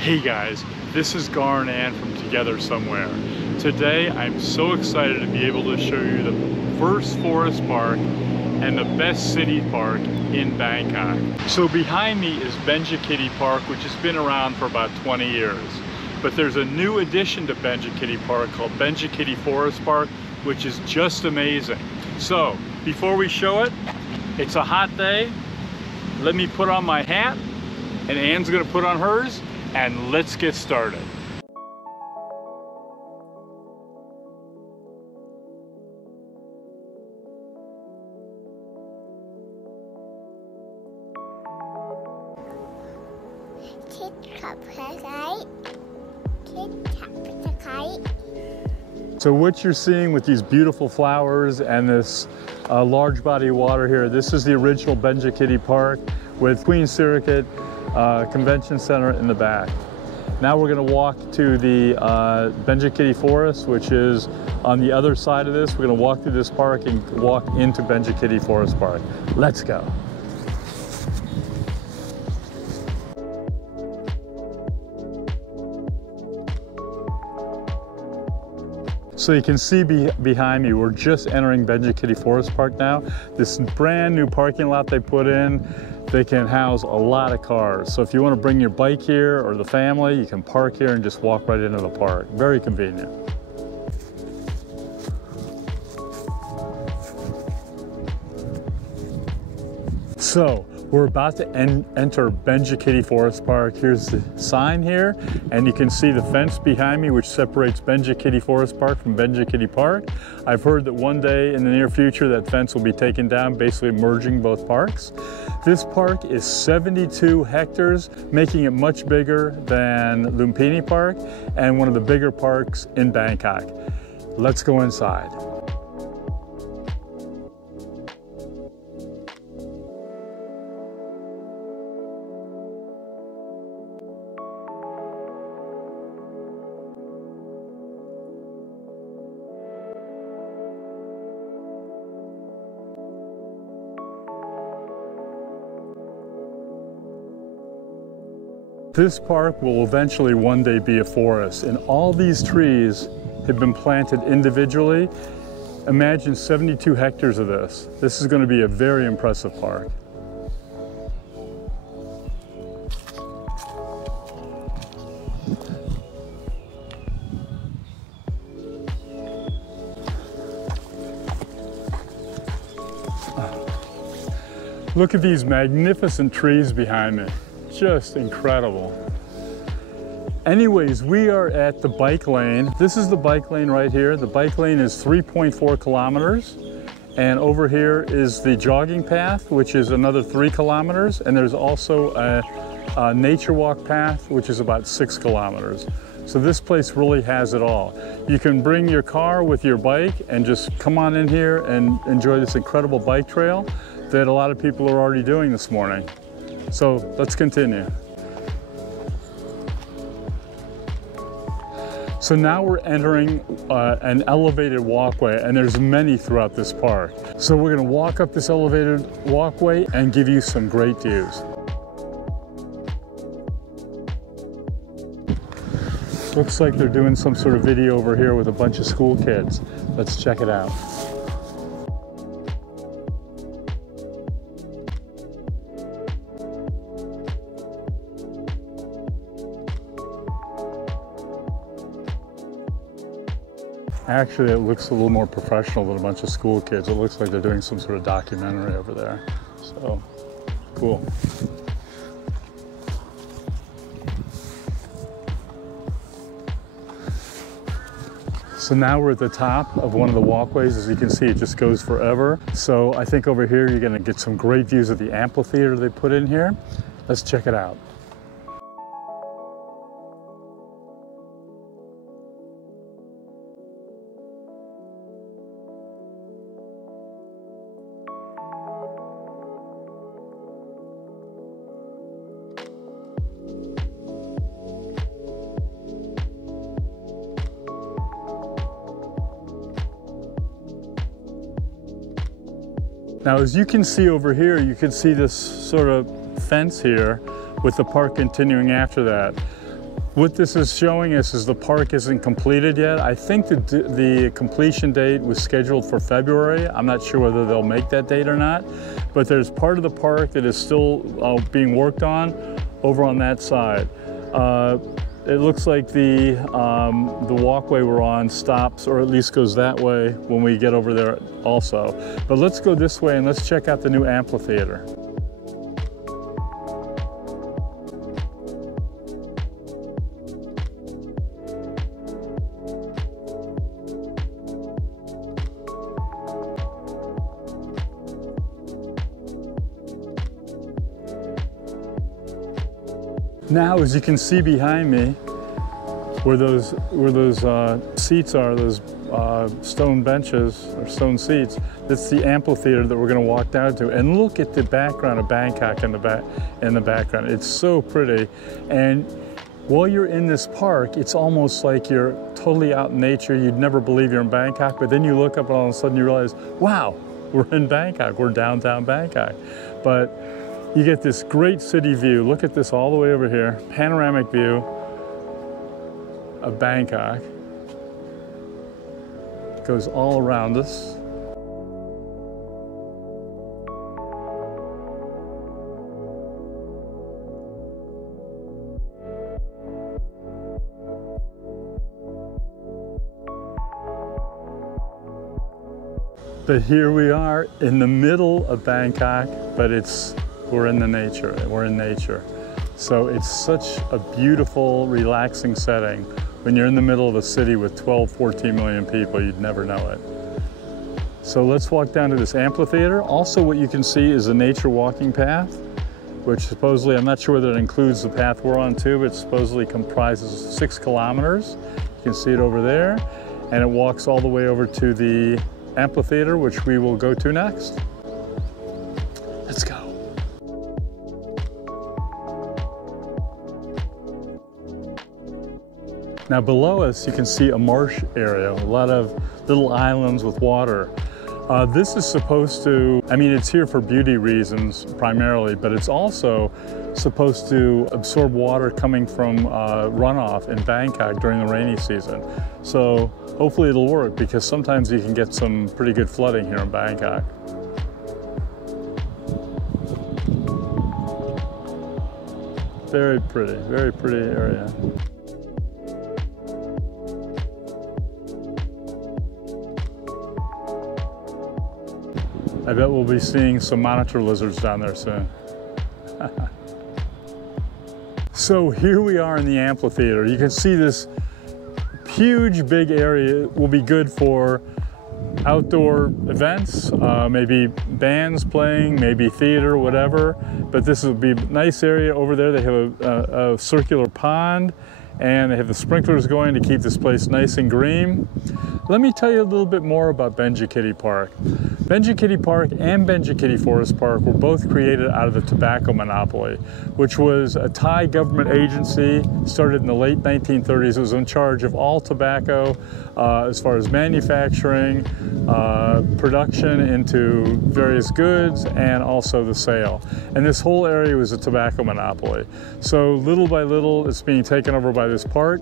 Hey guys, this is Gar and Ann from Together Somewhere. Today I'm so excited to be able to show you the first forest park and the best city park in Bangkok. So behind me is Benjakitti Park, which has been around for about 20 years. But there's a new addition to Benjakitti Park called Benjakitti Forest Park, which is just amazing. So before we show it, it's a hot day. Let me put on my hat and Ann's gonna put on hers, and let's get started. So what you're seeing with these beautiful flowers and this large body of water here, this is the original Benjakitti Park with Queen Sirikit Convention Center in the back. Now we're going to walk to the Benjakitti Forest, which is on the other side of this. We're going to walk through this park and walk into Benjakitti Forest Park. Let's go. So you can see behind me, we're just entering Benjakitti Forest Park now. This brand new parking lot they put in, they can house a lot of cars. So if you want to bring your bike here or the family, you can park here and just walk right into the park. Very convenient. So we're about to enter Benjakitti Forest Park. Here's the sign here, and you can see the fence behind me, which separates Benjakitti Forest Park from Benjakitti Park. I've heard that one day in the near future that fence will be taken down, basically merging both parks. This park is 72 hectares, making it much bigger than Lumpini Park and one of the bigger parks in Bangkok. Let's go inside. This park will eventually one day be a forest, and all these trees have been planted individually. Imagine 72 hectares of this. This is going to be a very impressive park. Look at these magnificent trees behind me. Just incredible. Anyways, we are at the bike lane. This is the bike lane right here. The bike lane is 3.4 kilometers. And over here is the jogging path, which is another 3 kilometers. And there's also a nature walk path, which is about 6 kilometers. So this place really has it all. You can bring your car with your bike and just come on in here and enjoy this incredible bike trail that a lot of people are already doing this morning. So let's continue. So now we're entering an elevated walkway, and there's many throughout this park. So we're going to walk up this elevated walkway and give you some great views. Looks like they're doing some sort of video over here with a bunch of school kids. Let's check it out. Actually, it looks a little more professional than a bunch of school kids. It looks like they're doing some sort of documentary over there. So, cool. So now we're at the top of one of the walkways. As you can see, it just goes forever. So I think over here, you're gonna get some great views of the amphitheater they put in here. Let's check it out. Now, as you can see over here, you can see this sort of fence here with the park continuing after that. What this is showing us is the park isn't completed yet. I think the completion date was scheduled for February. I'm not sure whether they'll make that date or not, but there's part of the park that is still being worked on over on that side. It looks like the walkway we're on stops, or at least goes that way when we get over there also. But let's go this way and let's check out the new amphitheater. Now, as you can see behind me, where those seats are, those stone benches or stone seats, that's the amphitheater that we're going to walk down to. And look at the background of Bangkok in the background. It's so pretty. And while you're in this park, it's almost like you're totally out in nature. You'd never believe you're in Bangkok, but then you look up and all of a sudden you realize, wow, we're in Bangkok. We're downtown Bangkok. But you get this great city view. Look at this all the way over here. Panoramic view of Bangkok. It goes all around us. But here we are in the middle of Bangkok, but we're in nature. So it's such a beautiful, relaxing setting. When you're in the middle of a city with 12, 14 million people, you'd never know it. So let's walk down to this amphitheater. Also, what you can see is a nature walking path, which supposedly, I'm not sure whether it includes the path we're on too, but it supposedly comprises 6 kilometers. You can see it over there. And it walks all the way over to the amphitheater, which we will go to next. Let's go. Now below us, you can see a marsh area, a lot of little islands with water. This is supposed to, I mean, it's here for beauty reasons primarily, but it's also supposed to absorb water coming from runoff in Bangkok during the rainy season. So hopefully it'll work, because sometimes you can get some pretty good flooding here in Bangkok. Very pretty area. I bet we'll be seeing some monitor lizards down there soon. So here we are in the amphitheater. You can see this huge, big area will be good for outdoor events, maybe bands playing, maybe theater, whatever. But this will be a nice area over there. They have a circular pond, and they have the sprinklers going to keep this place nice and green. Let me tell you a little bit more about Benjakitti Park. Benjakitti Park and Benjakitti Forest Park were both created out of the tobacco monopoly, which was a Thai government agency started in the late 1930s. It was in charge of all tobacco as far as manufacturing, production into various goods, and also the sale. And this whole area was a tobacco monopoly. So little by little, it's being taken over by this park.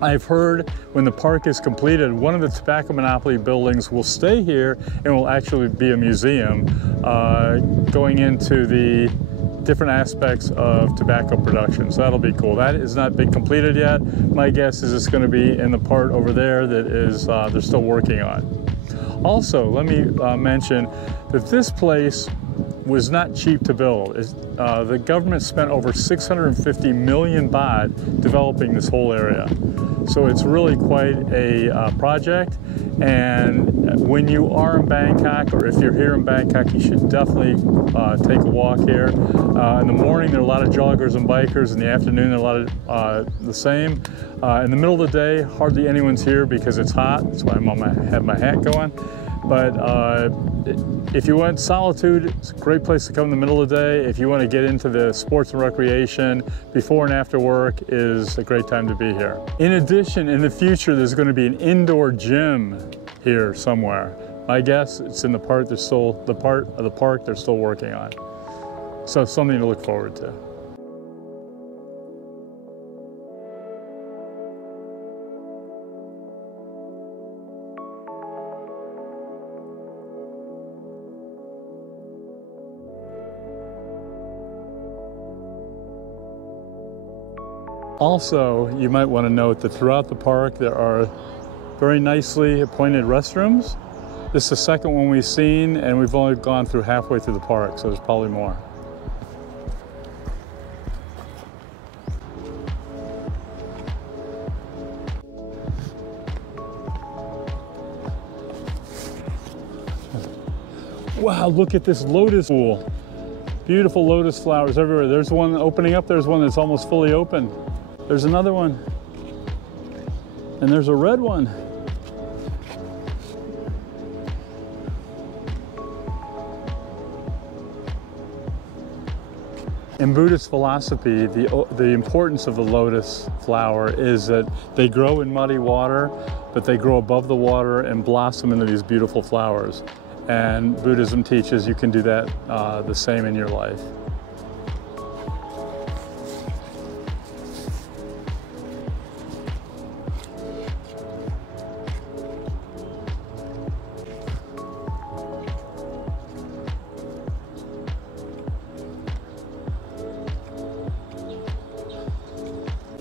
I've heard when the park is completed, one of the tobacco monopoly buildings will stay here and will actually be a museum going into the different aspects of tobacco production. So that'll be cool. That has not been completed yet. My guess is it's going to be in the part over there that is they're still working on. Also, let me mention that this place was not cheap to build. The government spent over 650 million baht developing this whole area. So it's really quite a project. And when you are in Bangkok, or if you're here in Bangkok, you should definitely take a walk here. In the morning, there are a lot of joggers and bikers. In the afternoon, there are a lot of the same. In the middle of the day, hardly anyone's here because it's hot. That's why I have my hat going. But if you want solitude, it's a great place to come in the middle of the day. If you want to get into the sports and recreation, before and after work is a great time to be here. In addition, in the future, there's going to be an indoor gym here somewhere. My guess, it's in the part of the park they're still working on. So something to look forward to. Also, you might want to note that throughout the park there are very nicely appointed restrooms. This is the second one we've seen, and we've only gone through halfway through the park, so there's probably more. Wow, look at this Lotus Pool. Beautiful lotus flowers everywhere. There's one opening up. There's one that's almost fully open. There's another one. And there's a red one. In Buddhist philosophy, the importance of the lotus flower is that they grow in muddy water, but they grow above the water and blossom into these beautiful flowers. And Buddhism teaches you can do that the same in your life.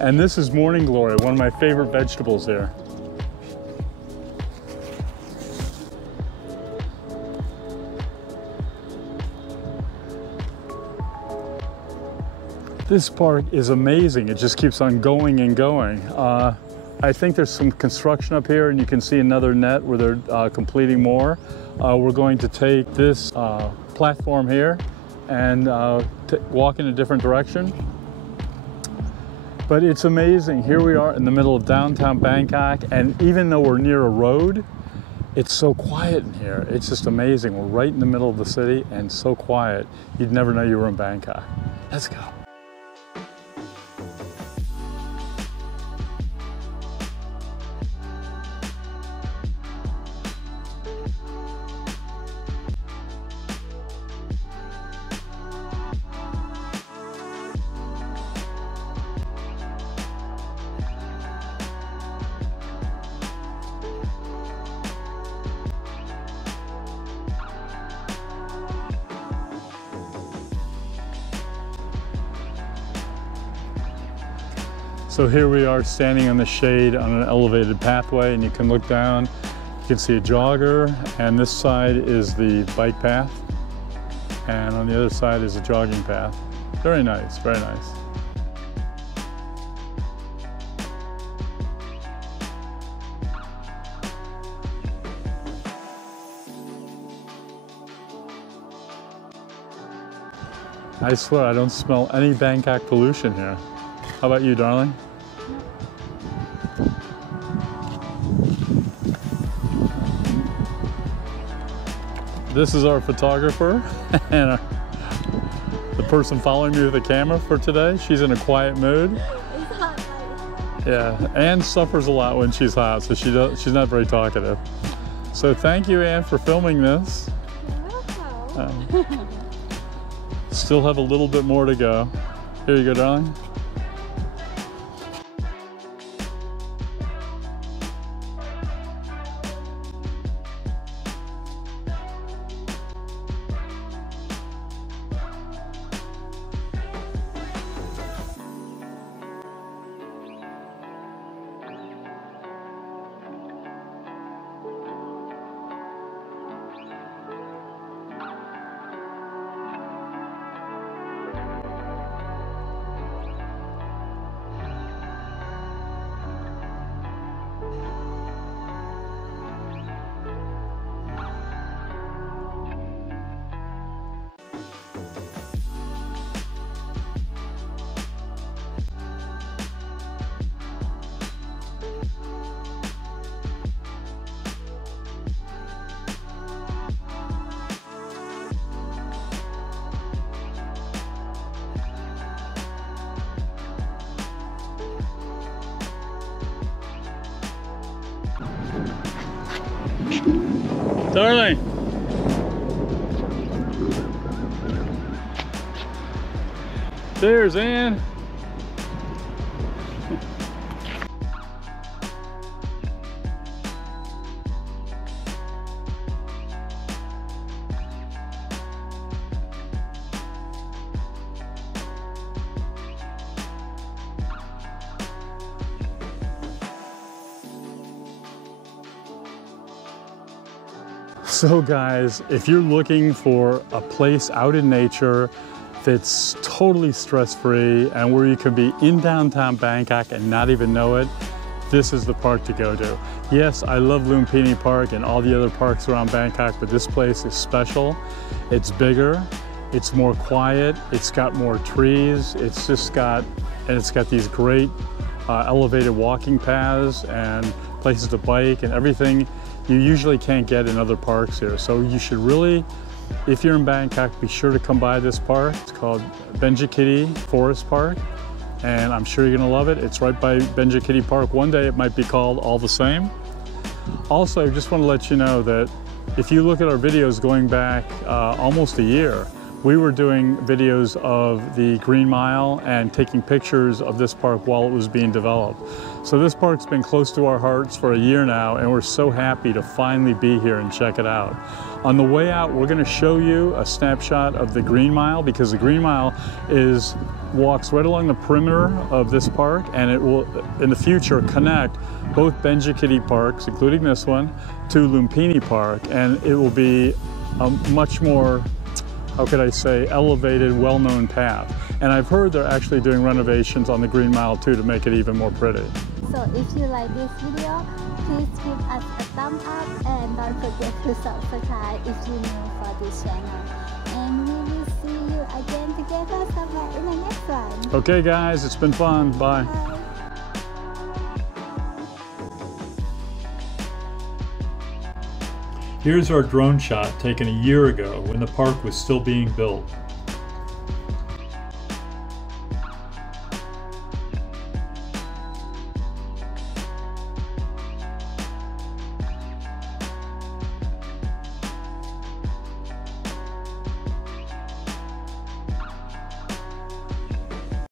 And this is morning glory, one of my favorite vegetables there. This park is amazing. It just keeps on going and going. I think there's some construction up here, and you can see another net where they're completing more. We're going to take this platform here and walk in a different direction. But it's amazing. Here we are in the middle of downtown Bangkok, and even though we're near a road, it's so quiet in here. It's just amazing. We're right in the middle of the city and so quiet. You'd never know you were in Bangkok. Let's go. So here we are standing in the shade on an elevated pathway, and you can look down, you can see a jogger, and this side is the bike path, and on the other side is a jogging path. Very nice, very nice. I swear I don't smell any Bangkok pollution here. How about you, darling? This is our photographer and the person following me with the camera for today. She's in a quiet mood. It's hot. Yeah, Anne suffers a lot when she's hot, so she's not very talkative. So thank you, Anne, for filming this. You're welcome. Still have a little bit more to go. Here you go, darling. Darling. There's Anne. So guys, if you're looking for a place out in nature that's totally stress-free and where you can be in downtown Bangkok and not even know it, this is the park to go to. Yes, I love Lumpini Park and all the other parks around Bangkok, but this place is special. It's bigger, it's more quiet, it's got more trees, it's got these great elevated walking paths and places to bike and everything you usually can't get in other parks here. So you should really, if you're in Bangkok, be sure to come by this park. It's called Benjakitti Forest Park, and I'm sure you're gonna love it. It's right by Benjakitti Park. One day it might be called all the same. Also, I just want to let you know that if you look at our videos going back almost a year, we were doing videos of the Green Mile and taking pictures of this park while it was being developed. So this park's been close to our hearts for a year now, and we're so happy to finally be here and check it out. On the way out, we're going to show you a snapshot of the Green Mile, because the Green Mile walks right along the perimeter of this park, and it will, in the future, connect both Benjakitti parks, including this one, to Lumpini Park, and it will be a much more, how could I say, elevated, well-known path. And I've heard they're actually doing renovations on the Green Mile too to make it even more pretty. So if you like this video, please give us a thumbs up and don't forget to subscribe if you're new for this channel. And we will see you again together somewhere in the next one. Okay guys, it's been fun. Bye. Bye. Here's our drone shot taken a year ago when the park was still being built.